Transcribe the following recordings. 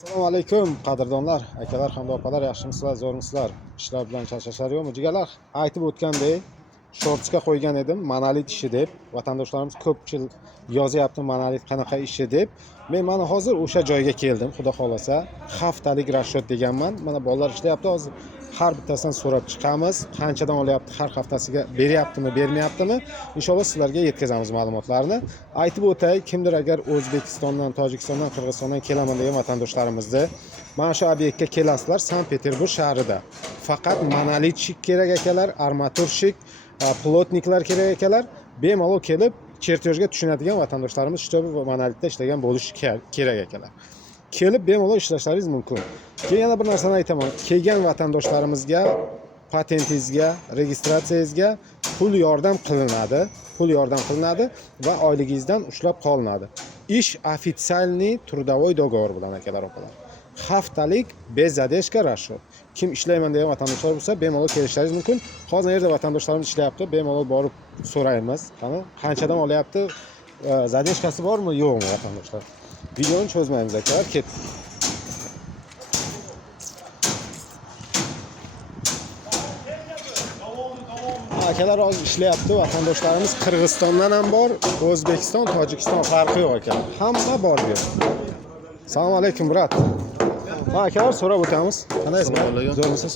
Assalomu alaykum qadrdonlar, akalar hamda opalar, yaxshimisizlar, zo'rmisizlar? Ishlar bilan charchashlar yo'qmi? Jigarlar, aytib o'tgandek, shortsga qo'ygan edim, monolit ishi deb. Vatandoshlarimiz ko'pchilik yozyapti, monolit qanaqa ishi deb. Men mana hozir o'sha joyga keldim, xudo xolasa. Haftalik rashyot deganman. Mana bolalar ishlayapti, hozir har bittasidan so'rab chiqamiz. Qanchadan olyapti, har haftasiga beryaptimi, bermayaptimi? Inshaalloh sizlarga yetkazamiz ma'lumotlarni. Aytib o'tay, kimdir agar O'zbekistondan, Tojikistondan, Qirg'izistondan kelaman degan vatandoshlarimizni mana shu obyektga kelasizlar, Sankt-Peterburg shahrida. Faqat monolit shik kerak akalar, armatur shik, plotniklar kerak akalar. Bemalol kelib chertyojga tushunadigan vatandoshlarimiz shtobi va monolitda ishlagan bo'lishi kerak akalar. Kelib bemalol ishlashlaringiz mumkin. Keyin yana bir narsani aytaman. Kelgan vatandoshlarimizga patentingizga, registratsiyangizga pul yordam qilinadi. Va oyligingizdan ushlab qolinadi. Ish официальный трудовой договор bilan akalar opalar. Haftalik bez zadeshka rashyot. Kim ishlayman degan vatandoshlar bo'lsa, bemalol kelishlaringiz mumkin. Hozir yerda vatandoshlarimiz ishlayapti, bemalol borib so'raymiz. Qanchadan olyapti, zadeshkasi bormi, yo'qmi vatandoshlar. Videoni cho'zmaymiz akalar, ketdik. Akalar hozir ishlayapti, vatandoshlarimiz Qirg'izistondan ham bor, O'zbekiston, Tojikiston farqi yo'q ekan. Hamma bor bu yerda. Assalomu alaykum, brat. Akalar so'rab o'tamiz. Qandaysizmi? Zo'rmisiz?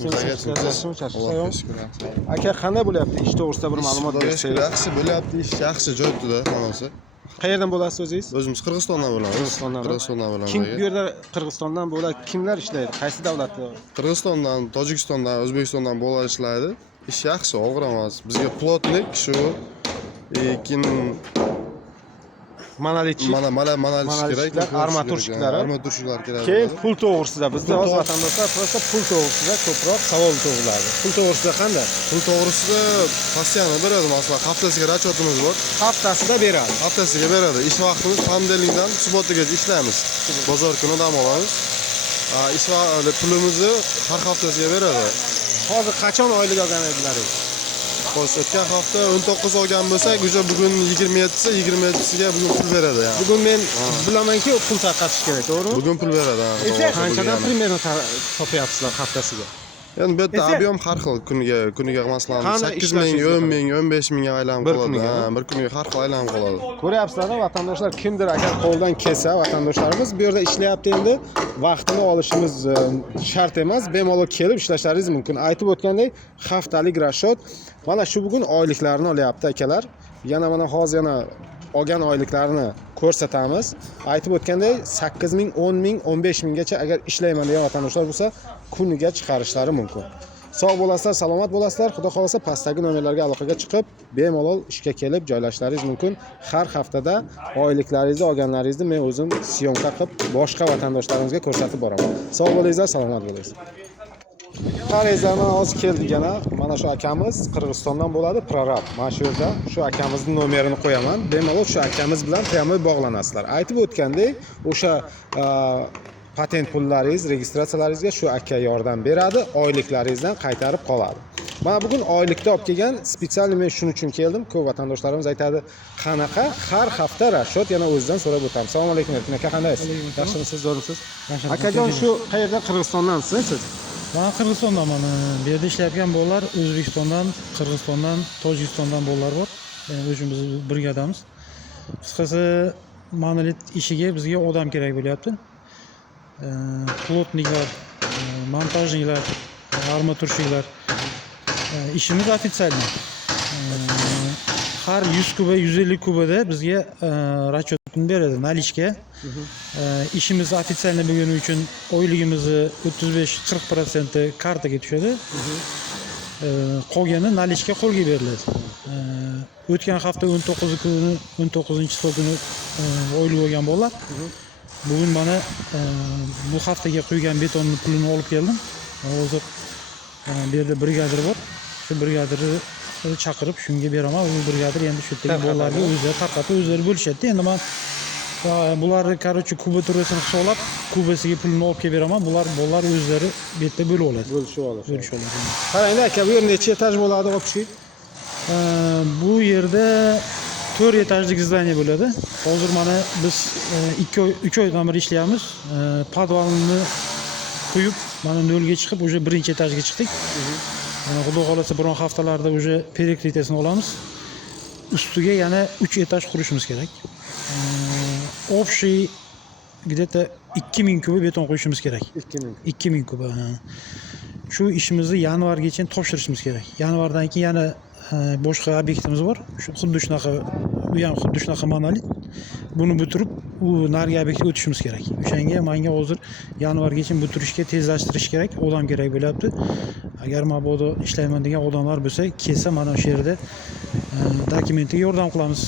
Aka, qanday bo'lyapti? Ish to'g'risida bir ma'lumot bersangiz. Yaxshi bo'lyapti, ish yaxshi joyda, hammasi. Qayerdan bo'lasiz o'zingiz? O'zimiz Qirg'izistondan bo'lamiz. Qirg'izistondan bo'lamiz. Kim bu yerda Qirg'izistondan bo'ladi? Kimlar ishlaydi? Qaysi davlatda? Qirg'izistondan, Tojikistondan, O'zbekistondan bo'lar ishlaydi. Ish yaxshi, og'ir emas. Bizga plotnik shu keyin monolitchik, kerak, armaturshiklar kerak. Keyin pul to'g'risida bizda hozir vatandoshlar prosta pul to'g'risida ko'proq savol tug'iladi. Pul to'g'risida qanday? Pul to'g'risida postoyanno beradi, masalan, haftasiga rachotimiz bor. Haftasida beradi. Haftasiga beradi. Ish vaqtimiz ponedjelikdan subbotaga ishlaymiz. Bozor kuni dam olamiz. Ish vaqti pulimizni har haftasiga beradi. Hozir qachon oylik olgan edingiz? O'tgan hafta 19 olgan bo'lsak, o'sha bugun 27siga bugun pul beradi yani. Bugun men bilamanki, pul tarqatish kerak, to'g'rimi? Bugun pul beradi. Qanchadan primерно topyapsizlar haftasiga? Endi bu yerda ob'yom har xil, kuniga masalan 8 ming, 10 ming, 15 mingga aylanib qoladi. Bir kuniga har xil aylanib qoladi. Ko'ryapsizlar, vatandoshlar, kimdir agar qo'ldan kelsa, vatandoshlarimiz bu yerda ishlayapti, endi vaqtini olishimiz shart emas, bemalol kelib ishlashlaringiz mumkin. Aytib o'tgandek, haftalik rashyot. Mana shu bugun oyliklarini olyapti akalar. Mana hozir olgan oyliklarini ko'rsatamiz. Aytib o'tgandek, 8 ming, 10 ming, 15 minggacha agar ishlayman degan vatandoshlar bo'lsa, kuniga chiqarishlari mumkin. Sog' bo'lasizlar, salomat bo'lasizlar. Xudo xolasa pastdagi nomerlarga aloqaga chiqib, bemalol ishga kelib joylashlaringiz mumkin. Har haftada oyliklaringizni olganlaringizni men o'zim syomka qilib boshqa vatandoshlarimizga ko'rsatib boraman. Sog' bo'linglar, salomat bo'linglar. Qarangizlar, mana hozir keldik yana. Mana shu akamiz Qirg'izistondan bo'ladi, prorab. Mana shu yerda shu akamizning nomerini qo'yaman. Bemalol shu akamiz bilan pryamoy bog'lanasizlar. Aytib o'tgandek, o'sha patent pullaringiz, registratsiyalaringizga shu aka yordam beradi, oyliklaringizdan qaytarib qoladi. Mana bugun oylikda olib kelgan, spetsial men shuning uchun keldim. Ko'p vatandoshlarimiz aytadi, qanaqa har hafta rashyot, yana o'zidan so'rab o'tamiz. Assalomu alaykum aka, qandaysiz? Yaxshimisiz, zo'rmisiz? Akajon, shu qayerdan Qirg'izistondansiz siz? Men Qirg'izistondanman. Bu yerda ishlayotgan bolalar O'zbekistondan, Qirg'izistondan, Tojikistondan bolalar bor. O'zimiz brigadamiz. Qisqasi, monolit ishiga bizga odam kerak bo'lyapti. Plotniklar, montajniklar, armaturshiklar. İşimiz ofitsialniy. Har 100 kuba, 150 kubada bizga rachotni beradi nalishka. İşimiz ofitsialniy bo'lgani uchun oyligimizni 35-40% kartaga tushadi. Qolgani nalishka qo'lga beriladi. O'tgan hafta 19-so'l kuni oylik olgan bolalar. Bugun mana bu haftaga qo'ygan betonning pulini olib keldim. Hozir bu yerda brigadir bor. Shu brigadirni chaqirib shunga beraman. U brigadir endi shu yerda bolalarga o'zlari tarqatib o'zlari bo'lishadi. Endi men bularni kuba turasini hisoblab, kubasiga pulni olib kelib beraman. Bolalar o'zlari bu yerda bo'lib oladi. Bo'lishib oladi. Qaranglar aka, bu yer necha etaj bo'ladi, opchilik? Bu yerda 4 etajlik zdание bo'ladi. Hozir mana biz 3 oydan beri ishlayapmiz. Podvalni quyib, mana 0 ga chiqib, уже 1-etajga chiqdik. Xudo xolasa biron haftalarda уже перекрытиесini olamiz. Ustiga yana 3 etaj qurishimiz kerak. Общий где-то 2000 kubi beton qo'yishimiz kerak. 2000 kubi. Shu ishimizni yanvargacha topshirishimiz kerak. Yanvardan keyin yana boshqa obyektimiz bor. Shu xuddi shunaqa, bu ham xuddi shunaqa monolit. Buni bitirib, u narigi obyektga o'tishimiz kerak. O'shanga menga hozir yanvargacha bitirishga tezlashtirish kerak, odam kerak bo'lyapti. Agar mabodo ishlayman degan odamlar bo'lsa, kelsa mana shu yerda dokumentiga yordam qilamiz.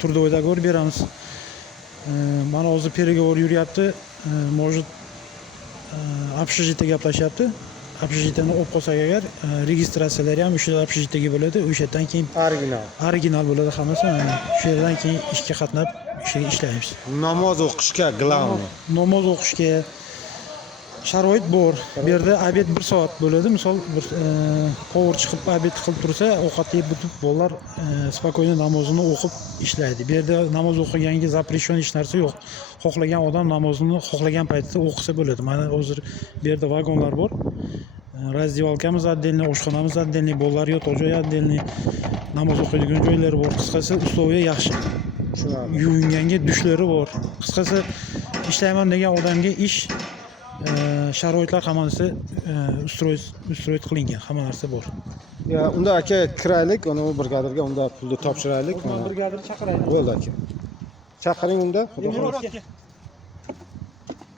Трудовой договор beramiz. Mana hozir переговор yuryapti. Может общежитие gaplashyapti. Общежитияni olib qolsak agar, registratsiyalari ham o'sha общежитиеga bo'ladi. O'shadan keyin original bo'ladi hammasi. Shu yerdan keyin ishga qatnab, ishlaymiz. Namoz o'qishga glавный. Namoz o'qishga sharoit bor. Bu yerda obed 1 soat bo'ladi. Misol bir povur chiqib obed qilib tursa, ovqat yeb bitib, bolalar spokойно namozini o'qib ishlaydi. Bu yerda namoz o'qiganga запрещен hech narsa yo'q. Xohlagan odam namozini xohlagan paytda o'qisa bo'ladi. Mana hozir bu yerda vagonlar bor. Razdevалкamiz отдельный, oshxonamiz отдельный, bolalar yotoq joyi отдельный, namoz o'qiydigan joylari bor. Qisqasi, условия yaxshi. Yuvinganga dushlari bor. Qisqasi, ishlayman degan odamga ish sharoitlar hammasi ustроить qilingan, hamma narsa bor. Ya, unda aka kiraylik, uni brigadirga unda pulni topshiraylik. Brigadir chaqiraylik. Bo'ldi aka. Chaqiring unda.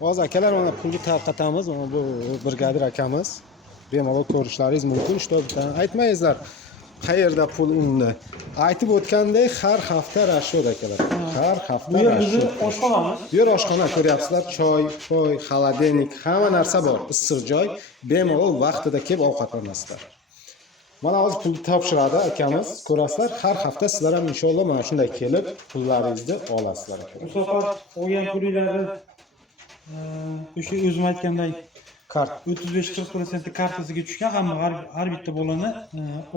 Hozir akalar mana pulni tarqatamiz. Mana bu brigadir akamiz. Bemalol ko'rishlaringiz mumkin. Shtabdan aytmaysizlar. Qayerda pul unda? Aytib o'tgandek, har hafta rashod akalar. Har hafta Bu yer rashod. bizni oshxonamiz. Bu yer oshxona ko'ryapsizlar, choy, poy, xolodilnik, hamma narsa bor. Issiq joy, bemalol vaqtida kelib ovqatlanasizlar. Mana hozir pulni topshiradi akamiz, ko'rasizlar. Har hafta sizlar ham inshaalloh mana shunday kelib pullaringizni olasizlar. Bu safar olgan pulinglarni o'sha o'zim aytganday Kart 35-40% kartasiga tushgan, hamma har bitta bolani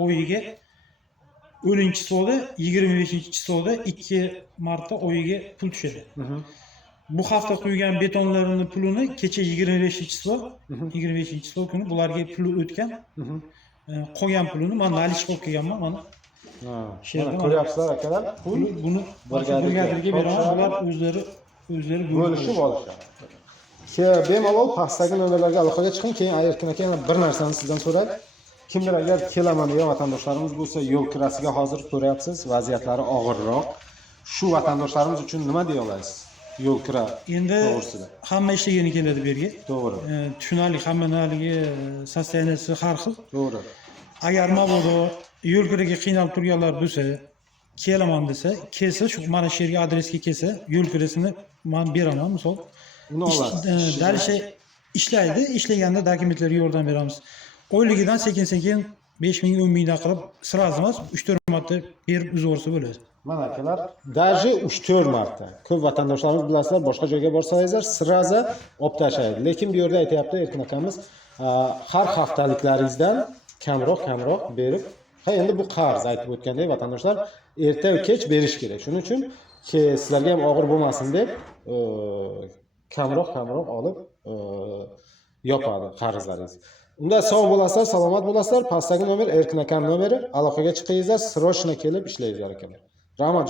oyiga 10-chisoda, 25-chisoda 2 marta oyiga pul tushadi. Bu hafta quygan betonlarini pulini kecha 25-chiso kuni bularga pul o'tgan. Qolgan pulini men nalish qilib kelganman, mana. Mana ko'ryapsizlar akalar, Pul buni brigadirga beraman, ular o'zlari bo'lishib olishadi. Bemalol pastdagi nomerlarga aloqaga chiqing, keyin Erkin aka yana bir narsani sizdan so'raydi. Kimdir agar kelaman degan vatandoshlarimiz bo'lsa, yo'l kirasiga hozir ko'ryapsiz, vaziyatlari og'irroq. Shu vatandoshlarimiz uchun nima deya olasiz? Yo'l kira endi to'g'risida. hamma ishlagani keladi bu yerga. To'g'ri. Tushunarli, hammalariga soстоянияsi har xil. To'g'ri. Agar mabodo yo'l kiraga qiynalib turganlar bo'lsa, kelaman desa, kelsa, shu mana shu yerga adresga kelsa, yo'l kirasini men beraman, misol. Uni olasiz. Dalisha ishlaydi, ishlaganda dokumentlarga yordam beramiz. Oyligidan sekin-sekin 5000, 10000 dan qilib, sразу emas, 3-4 marta berib uzvorsa bo'ladi. Mana akalar, даже 3-4 marta. Ko'p vatandoshlarimiz bilasizlar, boshqa joyga borsangizlar, sразу olib tashlaydi. Lekin bu yerda aytayapti Erkin akamiz, har haftaliklaringizdan kamroq berib, endi bu qarz aytib o'tgandek vatandoshlar erta va kech berish kerak. Shuning uchun sizlarga ham og'ir bo'lmasin deb kamroq olib yopadi qarzlaringiz. Unda sog' bo'lasizlar, salomat bo'lasizlar. Pastdagi nomer Erkin akam nomeri, aloqaga chiqingizlar, srochno kelib ishlayingizlar akalar. Rahmat.